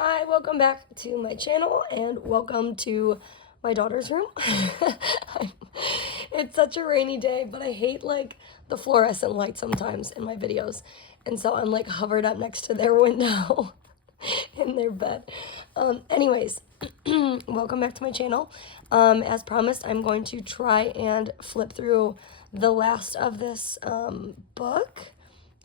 Hi, welcome back to my channel and welcome to my daughter's room. It's such a rainy day, but I hate like the fluorescent light sometimes in my videos. And so I'm like hovered up next to their window in their bed. Anyways, welcome back to my channel. As promised, I'm going to try and flip through the last of this book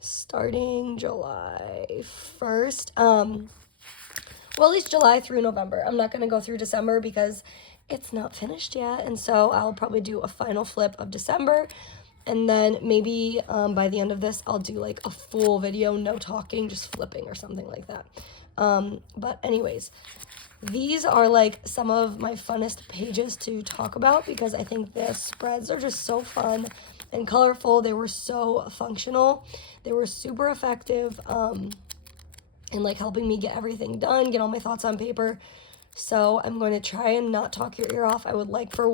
starting July 1st. Well, at least July through November. I'm not going to go through December because it's not finished yet. And so I'll probably do a final flip of December. And then maybe by the end of this, I'll do like a full video, no talking, just flipping or something like that. But anyways, these are like some of my funnest pages to talk about because I think the spreads are just so fun and colorful. They were so functional. They were super effective. And like helping me get everything done, get all my thoughts on paper. So I'm going to try and not talk your ear off. I would like for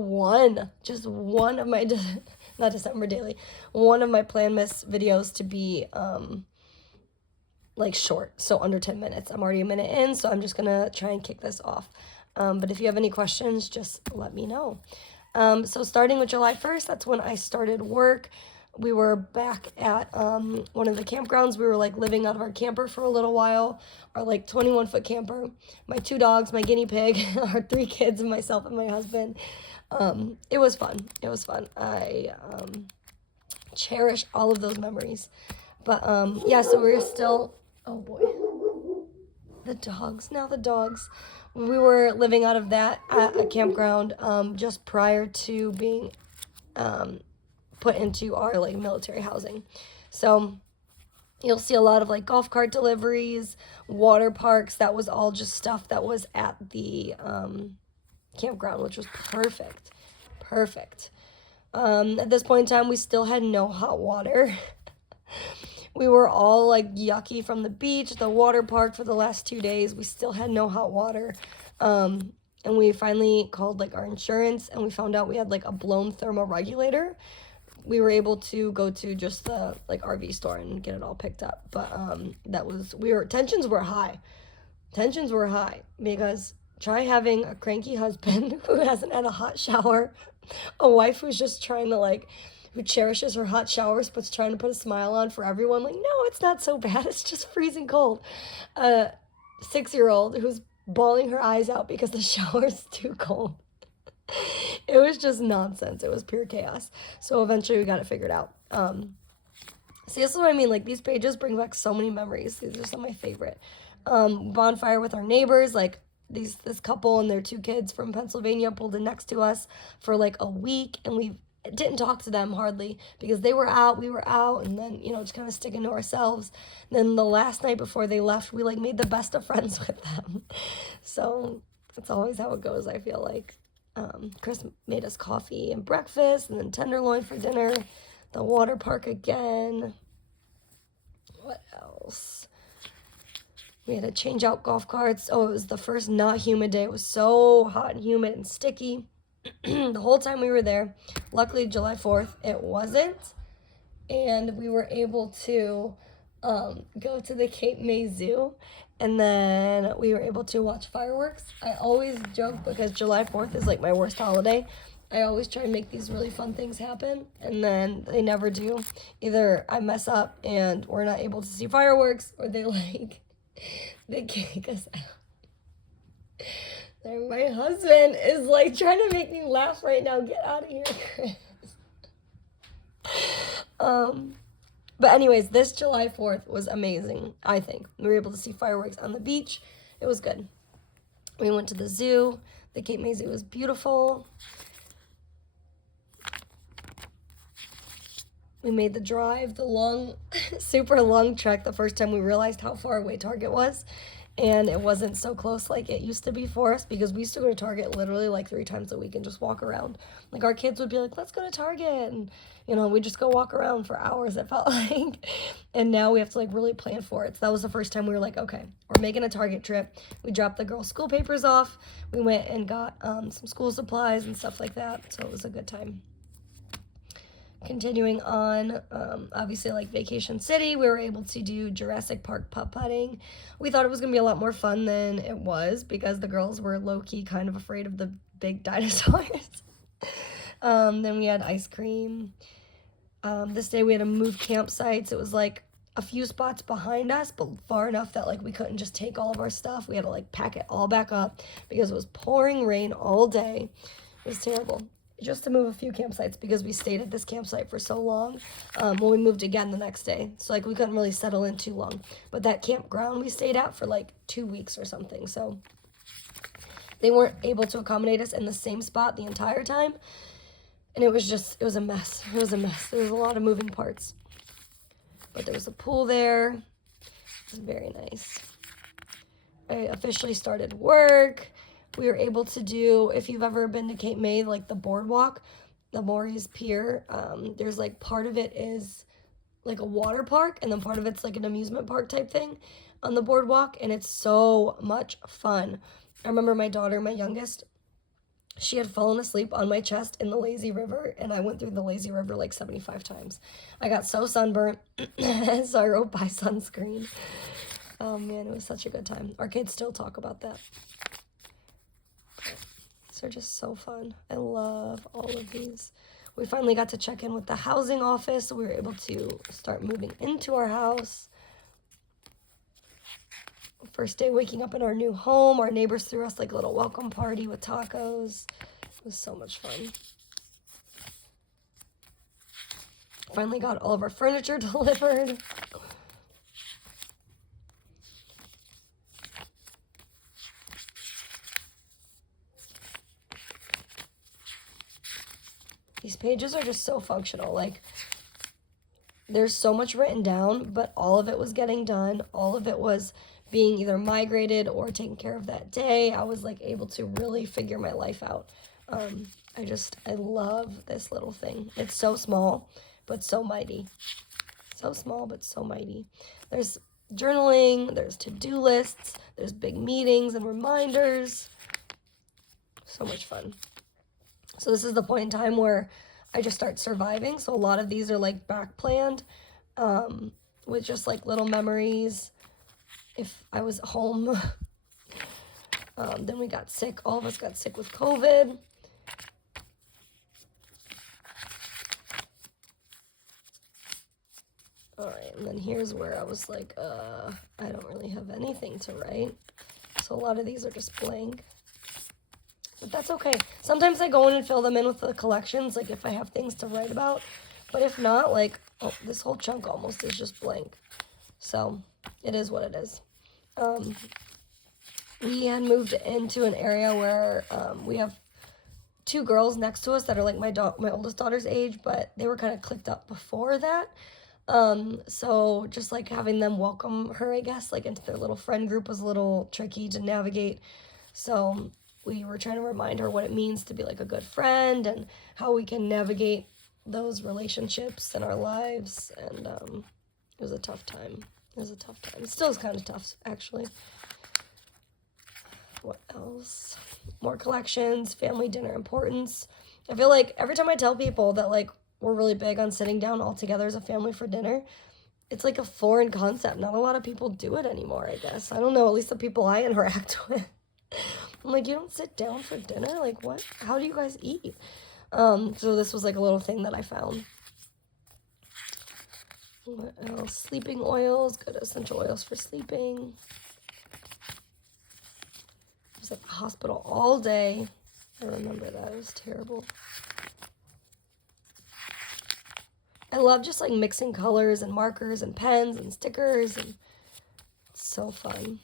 just one of my, not December daily, one of my PLANMAS videos to be like short, so under 10 minutes. I'm already a minute in, so I'm just gonna try and kick this off. But if you have any questions, just let me know. So starting with July 1st, that's when I started work. We were back at one of the campgrounds. We were like living out of our camper for a little while, our like 21-foot camper. My 2 dogs, my guinea pig, our 3 kids, and myself and my husband. It was fun. It was fun. I cherish all of those memories. But yeah, so we were still, oh boy, the dogs. Now the dogs. We were living out of that at a campground just prior to being put into our like military housing. So you'll see a lot of like golf cart deliveries, water parks. That was all just stuff that was at the campground, which was perfect. At this point in time, we still had no hot water. We were all like yucky from the beach, the water park for the last 2 days. We still had no hot water. And we finally called like our insurance and we found out we had like a blown thermoregulator. We were able to go to just the like RV store and get it all picked up. But tensions were high. Tensions were high because try having a cranky husband who hasn't had a hot shower, a wife who's just trying to like, who cherishes her hot showers but's trying to put a smile on for everyone. Like, no, it's not so bad. It's just freezing cold. 6-year-old who's bawling her eyes out because the shower's too cold. It was just nonsense. It was pure chaos. So eventually we got it figured out. See, this is what I mean. Like, these pages bring back so many memories. These are some of my favorite. Bonfire with our neighbors. Like, this couple and their 2 kids from Pennsylvania pulled in next to us for like a week. And we didn't talk to them hardly because they were out, we were out. And then, you know, just kind of sticking to ourselves. And then the last night before they left, we like made the best of friends with them. So that's always how it goes, I feel like. Chris made us coffee and breakfast, and then tenderloin for dinner. The water park again. What else? We had to change out golf carts. Oh, it was the first not humid day. It was so hot and humid and sticky the whole time we were there. Luckily, July 4th, it wasn't. And we were able to go to the Cape May Zoo. And then we were able to watch fireworks. I always joke because July 4th is like my worst holiday. I always try and make these really fun things happen. And then they never do. Either I mess up and we're not able to see fireworks, or they kick us out. And my husband is like trying to make me laugh right now. Get out of here, Chris. But anyways, this July 4th was amazing, I think. We were able to see fireworks on the beach. It was good. We went to the zoo. The Cape May Zoo was beautiful. We made the drive, the long, super long trek the first time we realized how far away Target was. And it wasn't so close like it used to be for us because we used to go to Target literally like 3 times a week and just walk around. Like our kids would be like, let's go to Target. And, you know, we just go walk around for hours, it felt like. And now we have to like really plan for it. So that was the first time we were like, okay, we're making a Target trip. We dropped the girls' school papers off. We went and got some school supplies and stuff like that. So it was a good time. Continuing on, obviously like Vacation City, we were able to do Jurassic Park putt-putting. We thought it was going to be a lot more fun than it was because the girls were low-key kind of afraid of the big dinosaurs. Then we had ice cream. This day we had to move campsites. It was like a few spots behind us, but far enough that like we couldn't just take all of our stuff. We had to like pack it all back up because it was pouring rain all day. It was terrible. Just to move a few campsites because we stayed at this campsite for so long when we moved again the next day. So like we couldn't really settle in too long. But that campground we stayed at for like 2 weeks or something. So they weren't able to accommodate us in the same spot the entire time. And it was a mess. It was a mess. There was a lot of moving parts. But there was a pool there. It was very nice. I officially started work. We were able to do, if you've ever been to Cape May, like the boardwalk, the Maury's Pier, there's like part of it is like a water park, and then part of it's like an amusement park type thing on the boardwalk, and it's so much fun. I remember my daughter, my youngest, she had fallen asleep on my chest in the lazy river, and I went through the lazy river like 75 times. I got so sunburnt, so I wrote buy sunscreen. Oh man, it was such a good time. Our kids still talk about that. These are just so fun. I love all of these. We finally got to check in with the housing office, so we were able to start moving into our house. First day waking up in our new home. Our neighbors threw us like a little welcome party with tacos. It was so much fun. Finally got all of our furniture delivered. These pages are just so functional. Like, there's so much written down, but all of it was getting done. All of it was being either migrated or taken care of that day. I was like able to really figure my life out. I love this little thing. It's so small, but so mighty. So small, but so mighty. There's journaling, there's to-do lists, there's big meetings and reminders. So much fun. So this is the point in time where I just start surviving. So a lot of these are like back planned with just like little memories. If I was home, then we got sick. All of us got sick with COVID. All right, and then here's where I was like, I don't really have anything to write. So a lot of these are just blank. But that's okay. Sometimes I go in and fill them in with the collections, like if I have things to write about. But if not, like, oh, this whole chunk almost is just blank. So it is what it is. We had moved into an area where we have 2 girls next to us that are like my oldest daughter's age, but they were kind of clicked up before that. So just like having them welcome her, I guess, like into their little friend group was a little tricky to navigate. So we were trying to remind her what it means to be like a good friend and how we can navigate those relationships in our lives. And it was a tough time. It was a tough time. It still is kind of tough, actually. What else? More collections, family dinner importance. I feel like every time I tell people that like we're really big on sitting down all together as a family for dinner, it's like a foreign concept. Not a lot of people do it anymore, I guess. I don't know, at least the people I interact with. I'm like, you don't sit down for dinner? Like, what? How do you guys eat? So this was like a little thing that I found. What else? Sleeping oils, good essential oils for sleeping. I was at the hospital all day. I remember that. It was terrible. I love just like mixing colors and markers and pens and stickers, and it's so fun.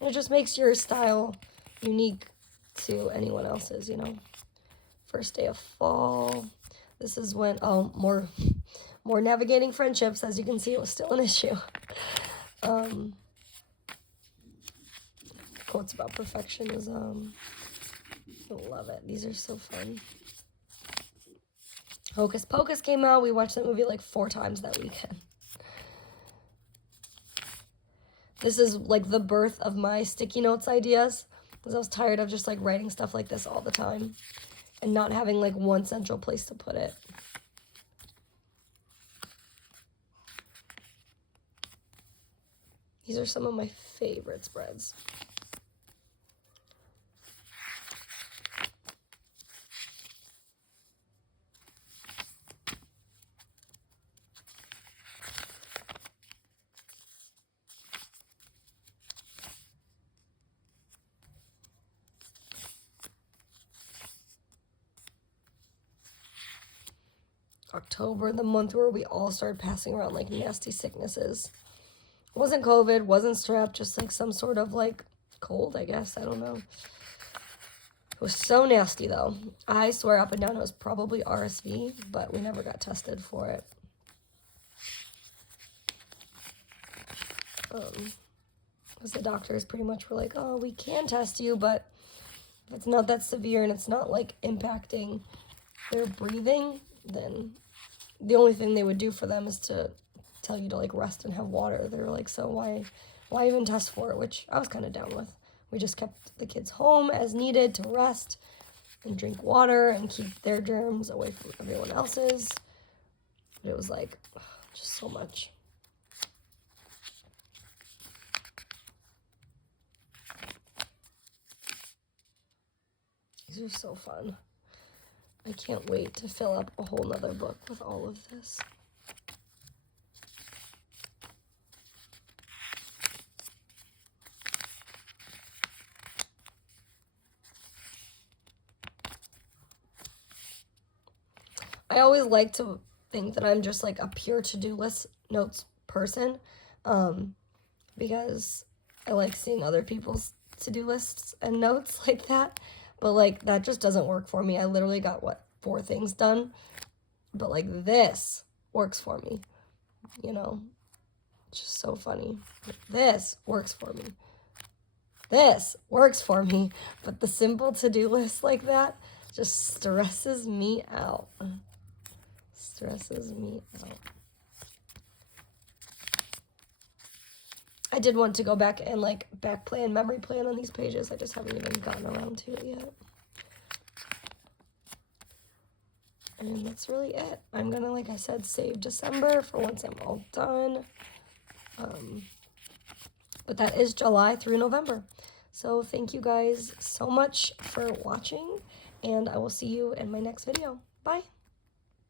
And it just makes your style unique to anyone else's, you know. First day of fall. This is when, oh, more navigating friendships. As you can see, it was still an issue. Quotes about perfectionism. I love it. These are so fun. Hocus Pocus came out. We watched that movie like 4 times that weekend. This is like the birth of my sticky notes ideas, because I was tired of just like writing stuff like this all the time and not having like one central place to put it. These are some of my favorite spreads. October, the month where we all started passing around like nasty sicknesses. It wasn't COVID, wasn't strep, just like some sort of like cold, I guess. I don't know. It was so nasty though. I swear up and down it was probably RSV, but we never got tested for it. Because the doctors pretty much were like, oh, we can test you, but if it's not that severe and it's not like impacting their breathing, then the only thing they would do for them is to tell you to like rest and have water. They were like, so why even test for it? Which I was kind of down with. We just kept the kids home as needed to rest and drink water and keep their germs away from everyone else's. But it was like, just so much. These are so fun. I can't wait to fill up a whole nother book with all of this. I always like to think that I'm just like a pure to-do list notes person, because I like seeing other people's to-do lists and notes like that. But, like, that just doesn't work for me. I literally got, 4 things done? But, like, this works for me. You know? It's just so funny. This works for me. This works for me. But the simple to-do list like that just stresses me out. Stresses me out. I did want to go back and, like, back plan, memory plan on these pages. I just haven't even gotten around to it yet. And that's really it. I'm going to, like I said, save December for once I'm all done. But that is July through November. So thank you guys so much for watching, and I will see you in my next video. Bye.